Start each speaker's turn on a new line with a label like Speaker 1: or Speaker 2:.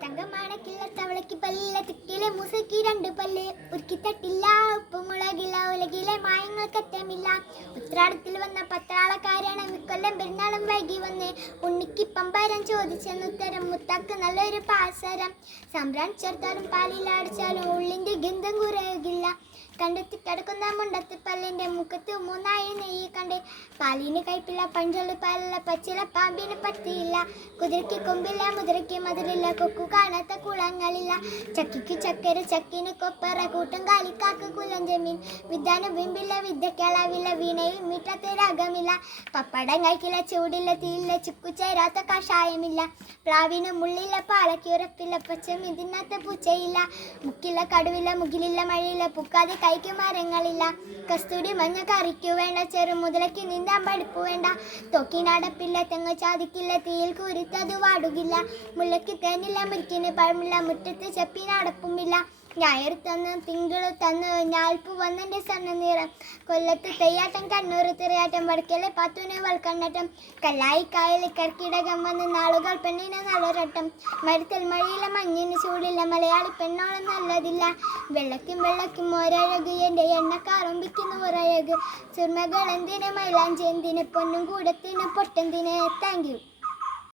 Speaker 1: രണ്ട് പല്ല്. ഉത്രാടത്തിൽ വന്ന പത്രാളക്കാരാണ് മിക്കൊല്ലം പെരുന്നാളും വൈകി വന്ന് ഉണ്ണിക്ക് പമ്പരം ചോദിച്ചെന്ന് ഉത്തരം മുത്താക്ക് നല്ലൊരു പാസരം. സംബ്രാൻ ചേർത്താലും പാലിലടിച്ചാലും ഉള്ളിന്റെ ഗന്ധം കുറയുകില്ല കണ്ടെത്തി കിടക്കുന്ന മുണ്ടത്ത് പല്ലിന്റെ മുഖത്ത് മൂന്നായി നെയ്യ് കണ്ട് പാലിന് കയ്പില്ല പഞ്ചൾ പാലില്ല പച്ചില പാമ്പിന് പറ്റിയില്ല കുതിരയ്ക്ക് കൊമ്പില്ല മുതിരയ്ക്ക് മധുരില്ല കൊക്കു കാണാത്ത കുളങ്ങളില്ല. ചക്കിക്ക് ചക്കര ചക്കിന് കൊപ്പറ കൂട്ടും കാലിക്കാക്ക് കുലം ജമീൻ. വിദ്യാനം വിമ്പില്ല വിദ്യക്കളവില്ല വീണയിൽ മീറ്റാത്ത രാഗമില്ല. പപ്പടം കഴിക്കില്ല ചൂടില്ല തീയില്ല ചുക്കു ചേരാത്ത കഷായമില്ല. പ്ലാവിന് മുള്ളില്ല പാലയ്ക്ക് ഉറപ്പില്ല പച്ചം ഇതിനകത്ത് പൂച്ചയില്ല. മുക്കില്ല കടുവില്ല മുകിലില്ല മഴയില്ല പൂക്കാതെ കൈക്ക് മരങ്ങളില്ല. കസ്തൂരി മഞ്ഞ കറിക്കു വേണ്ട ചെറു മുതലയ്ക്ക് നീന്താൻ പഠിപ്പു വേണ്ട. തൊക്കിനടപ്പില്ല തെങ്ങ് ചാതിക്കില്ല തീയിൽ കുരുത്തത് വാടുകില്ല. മുല്ലയ്ക്ക് തേനില്ല മുരിക്കിന് പഴമില്ല മുറ്റത്ത് ചെപ്പിനടപ്പുമില്ല ഞായർ തന്ന് തിങ്കൾ തന്ന് ഞാൽപ്പ് വന്നെന്റെ സ്വർണ നിറം. കൊല്ലത്ത് തെയ്യാട്ടം കണ്ണൂർ തിറയാട്ടം വടക്കലെ പത്തുനെ വൽക്കണ്ണട്ടം. കല്ലായി കായൽ കർക്കിടകം വന്ന് നാളുകൾ പെണ്ണിനെ നളരട്ടം മരുത്തൽ മഴയിലെ മഞ്ഞിന് ചൂടില്ല മലയാളി പെണ്ണോളം നല്ലതില്ല. വെള്ളക്കും വെള്ളക്കും ഒരഴക് എന്റെ എണ്ണക്കാറുമ്പിക്കുന്നു ഒരഴക്. ചുർമകൾ എന്തിന്? മൈലാഞ്ചി പൊന്നും കൂടത്തിന് പൊട്ടെന്തിന്? Thank you.